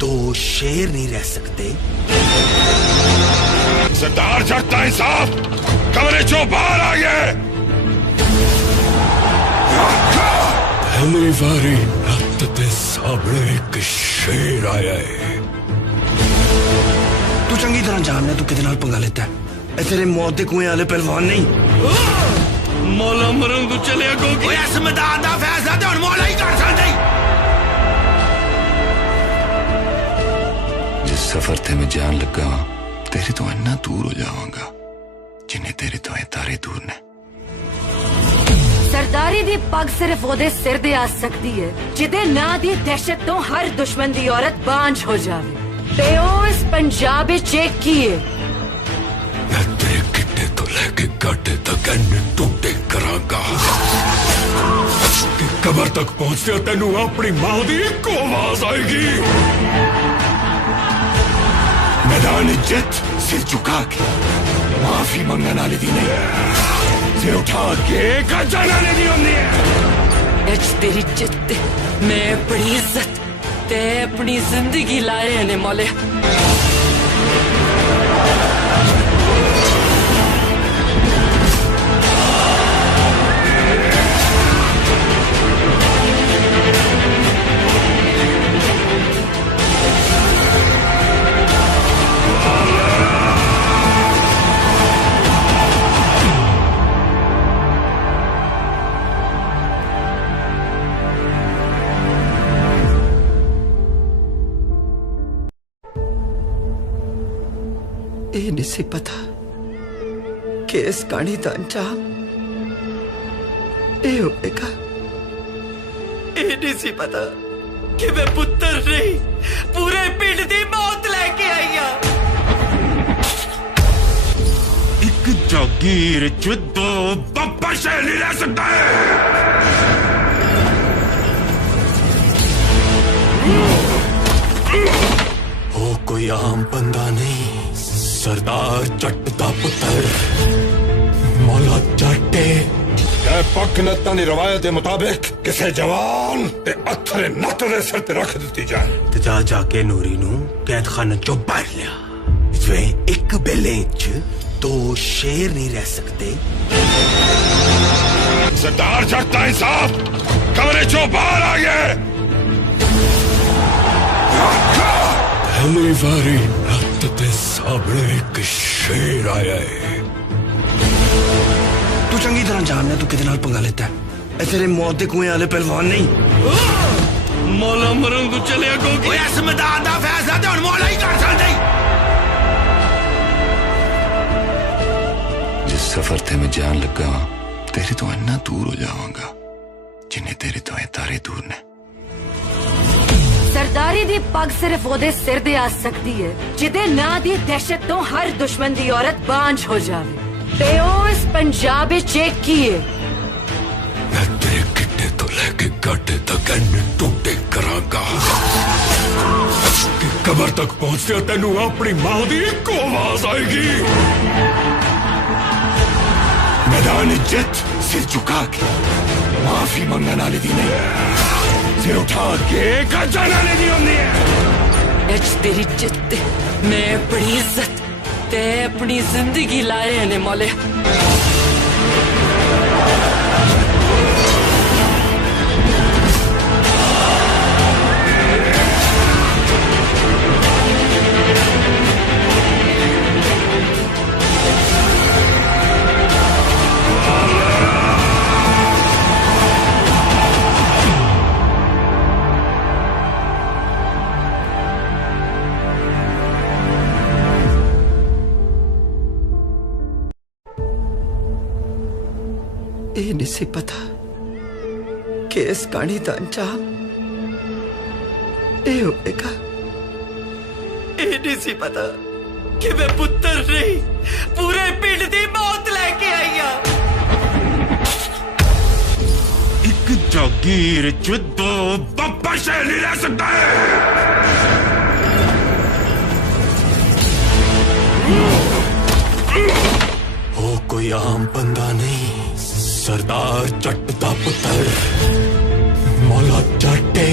दो शेर नहीं रह सकते। सरदार जट दा इंसाफ कमरे चो बाहर आ गए। पहली बारी रत दे सामने एक शेर आया है। तू चंगी तरह जानना तू किदे नाल पंगा लेता है। ए तेरे मौत दे कुएं वाले पहलवान नहीं। मौला मरण तू चलिया गोगी। ओए इस मैदान दा फैसला ते हुण मौला ही कर सकदा है। जिस सफर ते मैं जान लगा तेरे तो इन्ना दूर हो जावांगा जिन्ने तेरे तो तारे दूर ने। सरदारी दी पग सिर्फ ओदे सिर दे आ सकती है जिदे ना दी दहशत तो हर दुश्मन दी औरत बांझ हो जावे। ते ओ इस पंजाब विच की है। मैं तेरे गिट्टे तो लेके गाटे तक एने टूटे करांगा कि कबर तक पहुंचते तेनू अपनी मां दी इक्को आवाज आएगी। मैदान इज्जत सिर झुका के माफी मंगने वाले दी नहीं, सिर उठा के गजा लाने दी होंदी है। एच तेरी जिद्द मैं अपनी इज्जत ते अपनी जिंदगी लाए ने मौले। ये नहीं सी पता कि इस कहानी का अंजाम ये होगा। ये नहीं सी पता कि मैं पुत्र नहीं पूरे पिंड की मौत लेके आई हां। एक जागीर च दो बब्बर शेर नहीं रह सकता है। वो कोई आम बंदा नहीं, सरदार जट दा पुत्र मौला जट्टे। पक नत्ता दी रवायत के मुताबिक किसी जवान ते अथरे नत्त दे सिर ते रख दी जाए। ते जा जाके नूरी नू कैद खाने चो बाहर लिया। वे एक बेले च दो शेर नहीं रह सकते। सरदार जट दा इंसाफ कमरे चो बाहर आ गए। पहली बारी रत दे सामने एक शेर आया है। तू चंगी तरह जानना तू किदे नाल पंगा लेता है। ए तेरे मौत दे कुएं वाले पहलवान नहीं। मौला मरण तू चलिया गोगी। ओए इस मैदान दा फैसला ते हुण मौला ही कर सकदा है। जिस सफर ते मैं जान लगा तेरे तो इन्ना दूर हो जावांगा जिन्ने तेरे तो तारे दूर ने। सरदारी दी पग सिर्फ ओदे सिर दे आ सकती है जिदे ना दी दहशत तो हर दुश्मन दी औरत बांझ हो जावे। ते ओ इस पंजाब विच की है। मैं तेरे गिट्टे तो लेके गाटे तक एने टूटे करांगा कि कबर तक पहुंचते तेनू अपनी मां दी इक्को आवाज आएगी। मैदान इज्जत सिर झुका के माफी मंगने वाले दी नहीं, सिर उठा के गजा लाने दी होंदी है। एच तेरी जिद्द मैं अपनी इज्जत ते अपनी जिंदगी लाए ने मौले। ये नहीं सी पता कि इस कहानी का अंजाम ये होगा। ये नहीं सी पता कि मैं पुत्र नहीं पूरे पिंड की मौत लेके आई हां। एक जागीर च दो बब्बर शेर नहीं रह सकता है। वो कोई आम बंदा नहीं, सरदार जट दा पुत्र मौला जट्टे।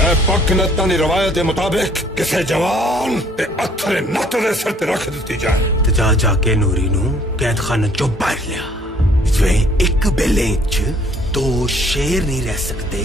पक नत्तां दी रवायत के मुताबिक किसी जवान ते अत्थरे नत्त दे सिर ते रख दी जाए। ते जाके नूरी नू कैद खाने चो बाहर लिया। वे एक बेले च दो शेर नहीं रह सकते।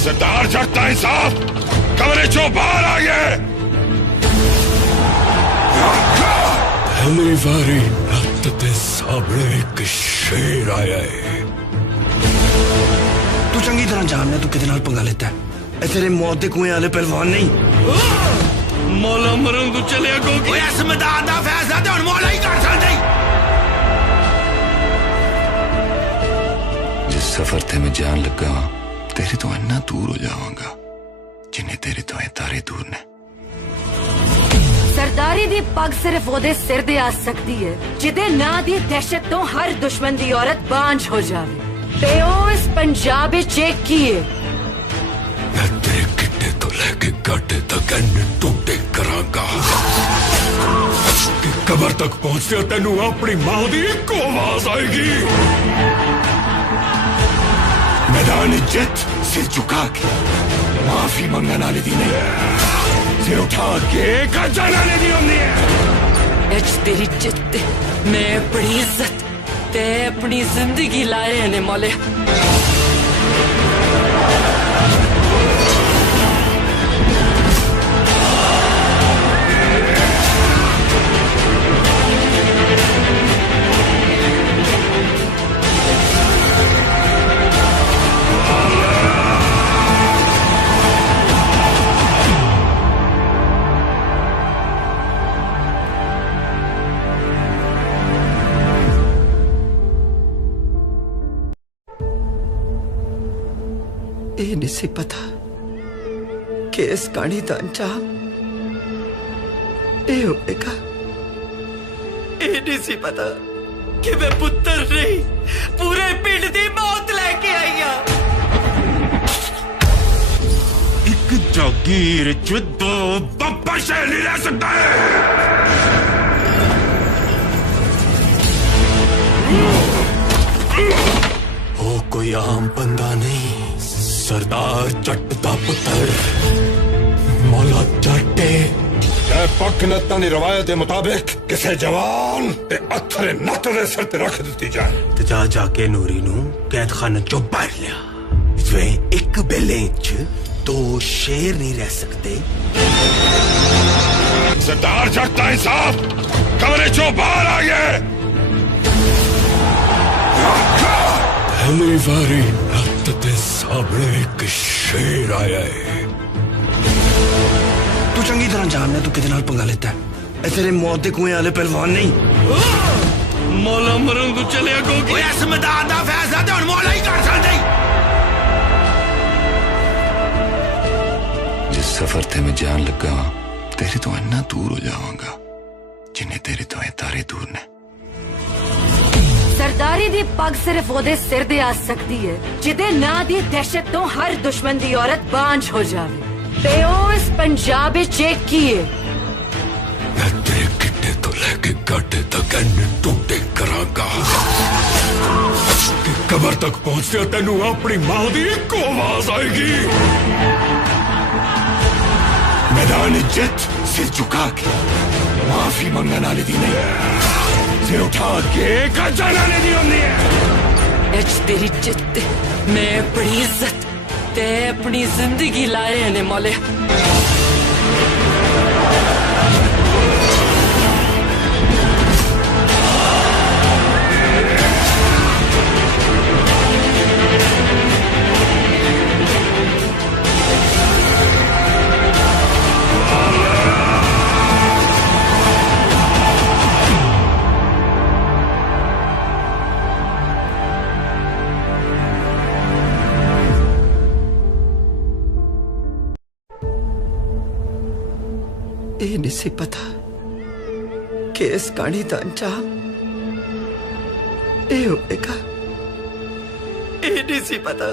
सरदार जगता साहब कमरे चो बाहर आ गए। पहली बारी नत्त दे सामने एक शेर आया है। तू चंगी तरह जानना तू किदे नाल पंगा लेता है। ए तेरे मौत दे कुएं वाले पहलवान नहीं। मौला मरण तू चलिया कोई इस मैदान दा फैसला ते हुण मौला ही कर सकदे। जिस सफर ते मैं जान लगा तेरे तो इन्ना दूर हो जावांगा जिन्ने तेरे तो तारे दूर ने। सरदारी दी पग सिर्फ ओदे सिर दे आ सकती है जिदे ना दी दहशत तो हर दुश्मन दी औरत बांझ हो जावे। ते ओ इस पंजाब च की है। मैं तेरे गिट्टे तो लेके गाटे तक एने टूटे करांगा कि कबर तक पहुंचते तेनू अपनी मां दी इको आवाज आएगी। मैदान इज्जत सिर झुका के माफी मंगने वाले दी नहीं, सिर उठा के गजा नाले दी होंदी है। एच तेरी इज्जत मैं अपनी इज्जत ते अपनी जिंदगी लाए ने मौले। ये नहीं सी पता कि इस कहानी का अंजाम ये होगा। ये नहीं सी पता कि मैं पुत्र नहीं पूरे पिंड की मौत लेके आई हां। एक जागीर च दो बब्बर शेर नहीं रह सकता है। वो कोई आम बंदा नहीं, सरदार जट दा पुत्र मौला जट्टे। पक नत्तां दी रवायत के मुताबिक किसी जवान ते अत्थरे नत्त दे सिर ते रख दी जाए। ते जाके नूरी नू कैद खाने चो बाहर लिया। वे एक बेले च दो शेर नहीं रह सकते। सरदार जगता साहब कमरे चो बाहर आ गए। पहली बारी नत्त दे सामने एक शेर आया है। तू चंगी तरह जानना तू किदे नाल पंगा लेता है। ए तेरे मौत दे कुएं वाले पहलवान नहीं। मौला मरण तू चलिया कोई इस मैदान दा फैसला ते हुण मौला ही कर सकदे। जिस सफर ते मैं जान लगा तेरे तो इन्ना दूर हो जावांगा जिन्ने तेरे तो तारे दूर ने। सरदारी दी पग सिर्फ ओदे सिर दे आ सकती है जिदे ना दी दहशत तो हर दुश्मन दी औरत बांझ हो जावे। ते ओ इस पंजाब च की है। मैं तेरे गिट्टे तो लेके गाटे तक एने टूटे करांगा कि कबर तक पहुंचते तेनू अपनी मां दी इको आवाज आएगी। मैदान इज्जत सिर झुका के माफी मंगने वाले दी नहीं, सिर उठा के गजा नाले दी होंदी है। एच तेरी इज्जत मैं अपनी इज्जत ते अपनी जिंदगी लाए ने मौले। ये नहीं सी पता कि इस कहानी का अंजाम ये होगा। ये नहीं सी पता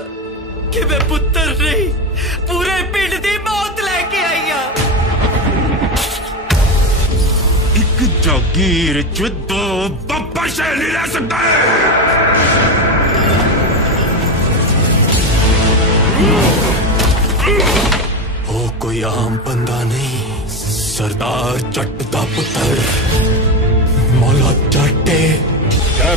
कि मैं पुत्र नहीं पूरे पिंड की मौत लेके आई हां। एक जागीर च दो बब्बर शेर नहीं रह सकता है। कोई आम बंदा नहीं, सरदार जट दा पुत्र मौला जट्टे।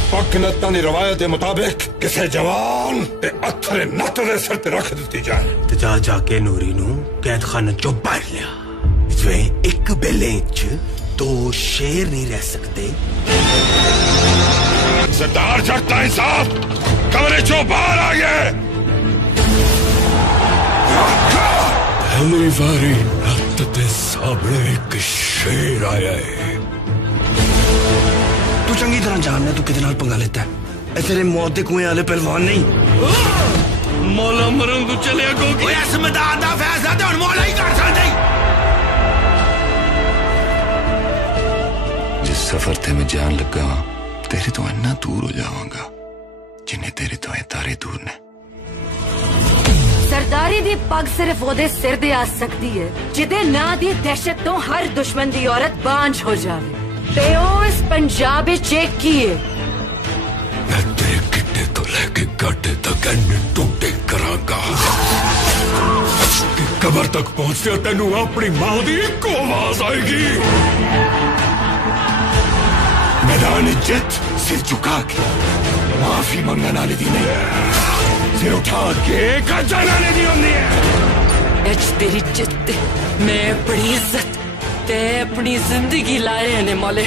पक्कनता दी रवायत के मुताबिक किसी जवान ते अथरे नत दे सिर ते रख दी जाए। ते जा जाके नूरी नू कैद खाने चो बाहर लिया। वे एक बेले च दो शेर नहीं रह सकते। सरदार जट दा इंसाफ कमरे चो बाहर आ गए। पहली बारी रत दे सामने एक शेर आया है। तू चंगी तरह जानना तू किदे नाल पंगा लेता है। ए तेरे मौत दे कुएं वाले पहलवान नहीं। मौला मरण तू चलिया कोगी। इस मैदान दा फैसला ते हुण मौला ही कर सकदे। जिस सफर ते मैं जान लगा तेरे तो इन्ना दूर हो जावांगा जिन्ने तेरे तो ये तारे दूर ने। सरदारी दी पग सिर्फ ओदे सिर दे आ सकती है जिदे ना दी दहशत तो हर दुश्मन दी औरत बांझ हो जावे। ते ओ इस पंजाब विच की है। मैं तेरे गिट्टे तो लेके गाटे तक एने टूटे करांगा कि कबर तक पहुंचते तेनू अपनी मां दी इक्को आवाज आएगी। मैदान इज्जत सिर झुका के माफी मंगने वाले दी नहीं, सिर उठा के गजा लाने दी होंदी है। एच तेरी जिद्द मैं अपनी इज्जत ते अपनी जिंदगी लाए ने मौले।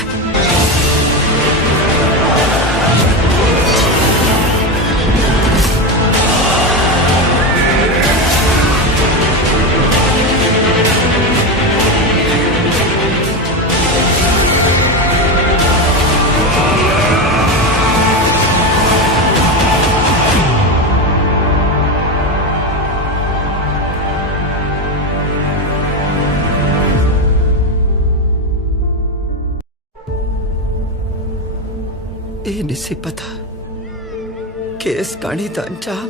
ये नहीं सी पता कि इस कहानी का अंजाम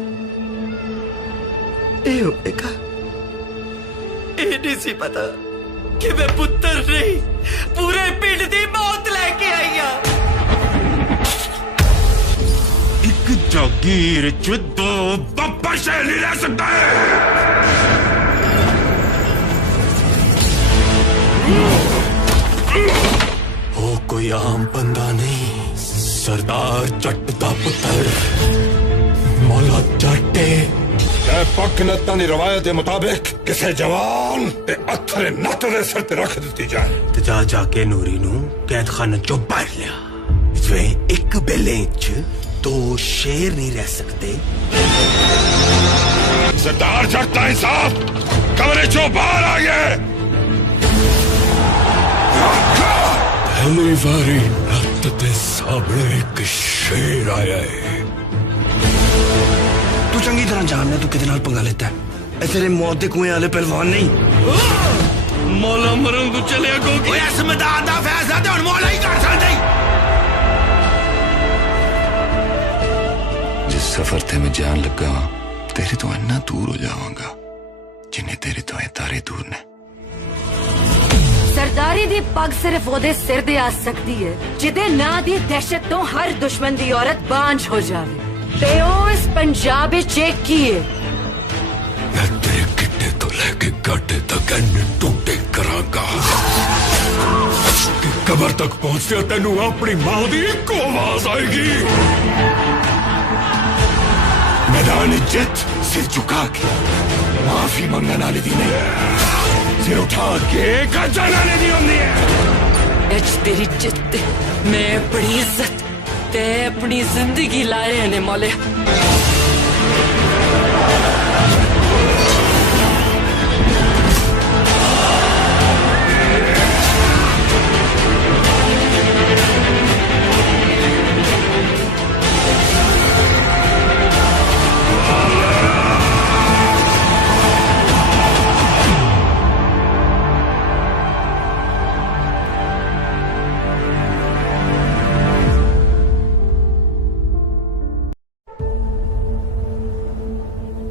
ये होगा। ये नहीं सी पता कि मैं पुत्र नहीं पूरे पिंड की मौत लेके आई हाँ। एक जागीर च दो बब्बर शेर नहीं रह सकता वो कोई आम बंदा नहीं, सरदार जट दा पुत्र मौला जट्टे। पक्कनता दी रवायत के मुताबिक किसी जवान ते अथरे नत दे सिर ते रख दी जाए। ते जा जाके नूरी नू कैद खाने चो बाहर लिया। वे एक बेले च दो शेर नहीं रह सकते। सरदार जट दा इंसाफ कमरे चो बाहर आ गए। पहली बारी रत दे सामने एक शेर आया है। तू चंगी तरह जानना तू किदे नाल पंगा लेता है। ए तेरे मौत दे कुएं वाले पहलवान नहीं। मौला मरण तू चलिया कोगी। इस मैदान दा फैसला ते हुण मौला ही कर सकदे। जिस सफर ते मैं जान लगा तेरे तो इन्ना दूर हो जावांगा जिन्ने तेरे तो ये तारे दूर ने। सरदारी दी पग सिर्फ ओदे सिर दे आ सकती है जिदे ना दी दहशत तो हर दुश्मन दी औरत बांझ हो जावे। ते ओ इस पंजाब विच की है। मैं तेरे गिट्टे तो लेके गाटे तक एने टूटे करांगा कि कबर तक पहुंचते तेनू अपनी मां दी इक्को आवाज आएगी। मैदान इज्जत सिर झुका के माफी मंगने वाले दी नहीं, सिर उठा के गजा लाने दी होंदी है। एच तेरी जिद्द मैं अपनी इज्जत ते अपनी जिंदगी लाए ने मौले।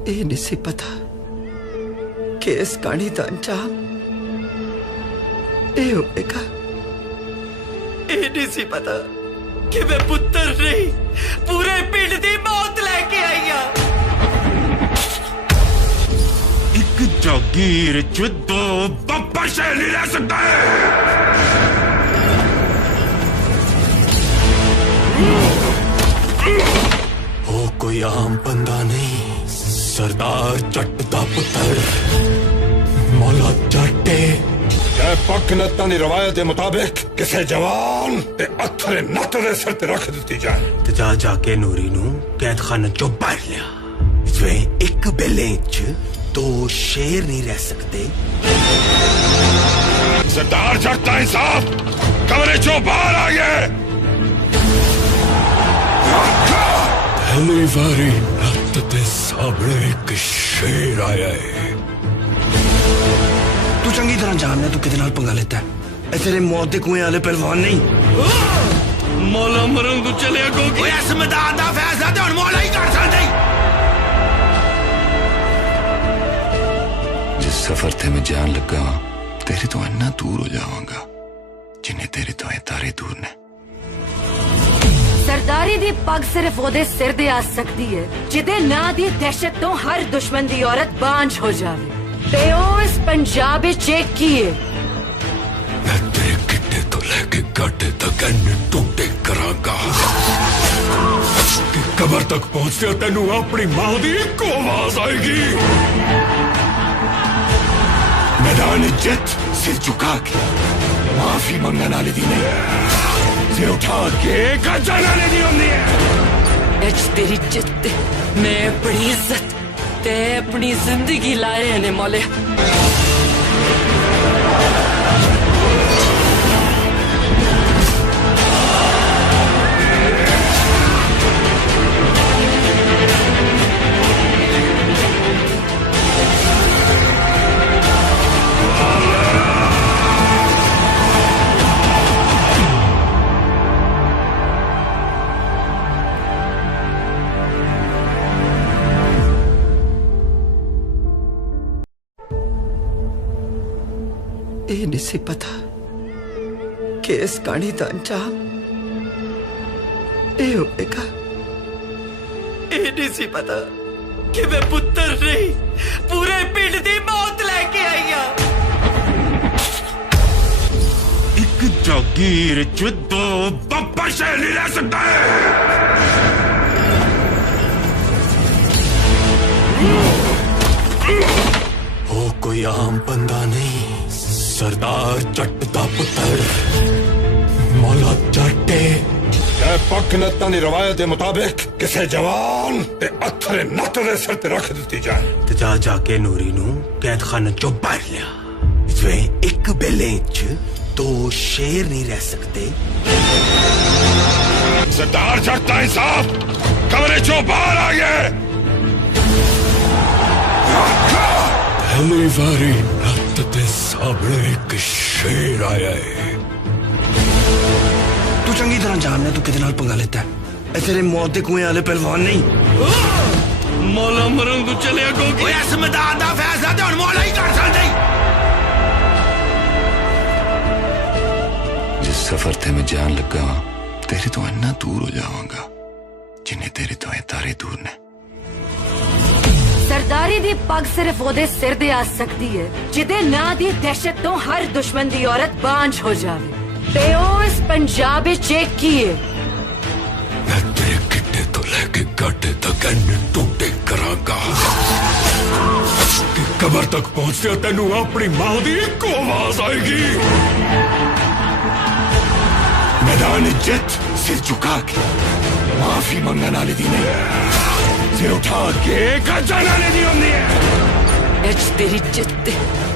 ये नहीं सी पता कि इस कहानी का अंजाम ये होगा। ये नहीं सी पता कि मैं पुत्र नहीं पूरे पिंड की मौत लेके आई हाँ। एक जागीर च दो बब्बर शेर नहीं रह सकता है। वो कोई आम बंदा नहीं, सरदार जट दा पुत्र मौला जट्टे। पक नत्ता दी रवायत के मुताबिक किसी जवान ते अथरे नत्त दे सिर ते रख दी जाए। ते जाके नूरी नू कैद खाने चो बाहर लिया। वे एक बेले च दो शेर नहीं रह सकते। सरदार जट दा इंसाफ कमरे चो बाहर आ गए। पहली बारी रत दे सामने एक शेर आया है। तू चंगी तरह जानना तू किदे नाल पंगा लेता है। ए तेरे मौत दे कुएं वाले पहलवान नहीं। मौला मरन तू चलिया कोकी। ओए इस मैदान दा फैसला ते हुण मौला ही कर सकदे। जिस सफर थे मैं जान लगा तेरे तो अन्ना दूर हो जावांगा जिन्हें तेरे तो तारे दूर ने। सरदारी दी पग सिर्फ ओदे सिर दे आ सकती है जिदे ना दी दहशत तो हर दुश्मन दी औरत बांझ हो जावे। ते ओ इस पंजाब विच की है। मैं तेरे गिट्टे तो लेके गाटे तक एने टूटे करांगा कि कबर तक पहुंचते तेनू अपनी मां दी इक्को आवाज आएगी। मैदान इज्जत सिर झुका के माफी मंगने वाले दी नहीं, सिर उठा के गजा नाले दी होंदी है। एच तेरी इज्जत मैं अपनी इज्जत ते अपनी जिंदगी लाए ने मौले। ये नहीं सी पता कि इस कहानी का अंजाम ये होगा। ये नहीं सी पता कि मैं पुत्र नहीं पूरे पिंड की मौत लेके आई हां। एक जागीर च दो बब्बर शेर नहीं रह सकता है। वो कोई आम बंदा नहीं, सरदार जट दा पुत्र मौला जट्टे। पक नत्ता दी रवायत के मुताबिक किसी जवान ते अथरे नत्त दे सिर ते रख दी जाए। ते जाके नूरी नू कैद खाने चो बाहर लिया। वे एक बेले च दो शेर नहीं रह सकते। सरदार जट दा इंसाफ कमरे चो बाहर आ गए। पहली बारी रत दे सामने एक शेर आया है। तू चंगी तरह जानना तू किदे नाल पंगा लेता है। ए तेरे मौत दे कुएं वाले पहलवान नहीं। मौला मरन तू चलिया कोकी। ओए इस मैदान दा फैसला ते हुण मौला ही कर सकदे। जिस सफर थे मैं जान लगा तेरे तो अन्ना दूर हो जावांगा जिन्हें तेरे तो तारे दूर ने। सरदारी दी पग सिर्फ ओदे सिर दे आ सकती है जिदे ना दी दहशत तो हर दुश्मन दी औरत बांझ हो जावे। ते ओ इस पंजाब विच की है। मैं तेरे गिट्टे तो लेके गाटे तक एने टूटे करांगा कि कबर तक पहुंचते तेनू अपनी मां दी इक्को आवाज आएगी। मैदान इज्जत सिर झुका के माफी मंगने वाले दी नहीं, सिर उठा के गजा नाले दी होंदी है। एच तेरी इज्जत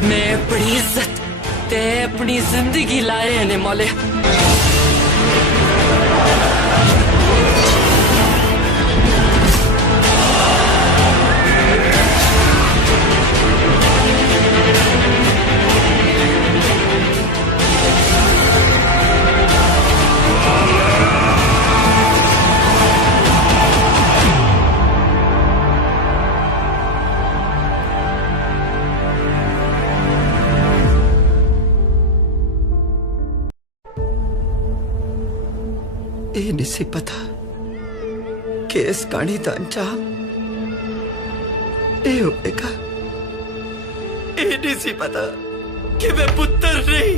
मैं अपनी इज्जत ते अपनी जिंदगी लाए ने मौले। ये नहीं सी पता कि इस कहानी का अंजाम ये होगा। ਇਹ ਨਹੀਂ ਸੀ ਪਤਾ ਕਿ ਮੈਂ ਪੁੱਤਰ ਨਹੀਂ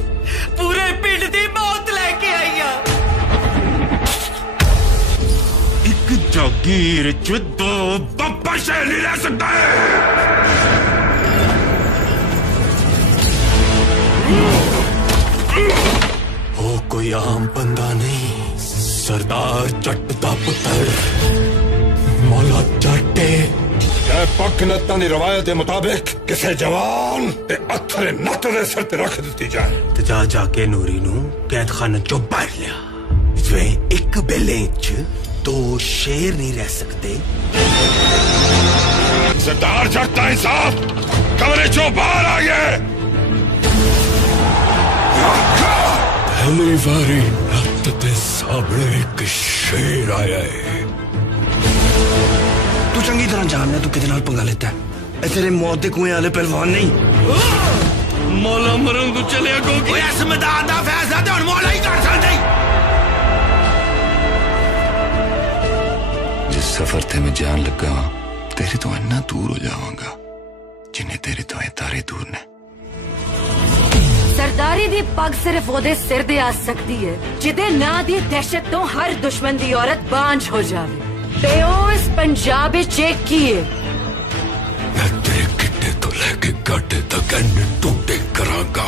ਪੂਰੇ ਪਿੰਡ ਦੀ ਮੌਤ ਲੈ ਕੇ ਆਈ ਆ। ਇੱਕ ਜਾਗੀਰ ਚ ਦੋ पप्पा से नहीं रह सकता है। वो कोई आम बंदा नहीं, सरदार जट दा पुत्र मौला जट है। पक्क नत्ता दी रवायत के मुताबिक किसी जवान ते अथरे नत्त दे सिर ते रख दी जाए। ते जा जाके नूरी नू कैद खाने चो बाहर लिया। वे एक बेले च दो शेर नहीं रह सकते। सरदार जट दा इंसाफ कमरे चो बाहर आ गए। पहली बारी नत्त दे सामने एक शेर आया है। तू चंगी तरह जानना तू किदे नाल पंगा लेता है। तेरे मौत दे कुएं वाले पहलवान नहीं। मौला मरण तू चलिया को इस मैदान दा फैसला ते हुण मौला ही कर सकदे। जिस सफर ते मैं जान लगा तेरे तो इन्ना दूर हो जावांगा जिन्ने तेरे तो ये तारे दूर ने। सरदारी दी पग सिर्फ ओदे सिर दे आ सकती है जिदे ना दी दहशत तो हर दुश्मन दी औरत बांझ हो जावे। ते ओ इस पंजाब विच की है। मैं तेरे गिट्टे तो लेके गाटे तक एने टूटे करांगा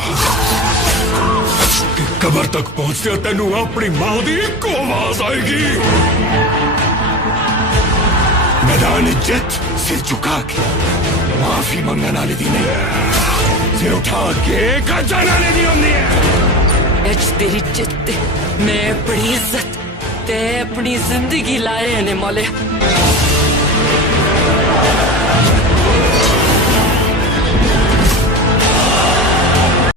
कि कबर तक पहुंचते तेनू अपनी मां दी एक आवाज आएगी। मैदान इज्जत सिर झुका के माफी मंगने वाले दी नहीं, सिर उठा के गजा नाले दी होंदी है। एच तेरी जिद्द मैं अपनी इज्जत ते अपनी जिंदगी लाए ने मौले।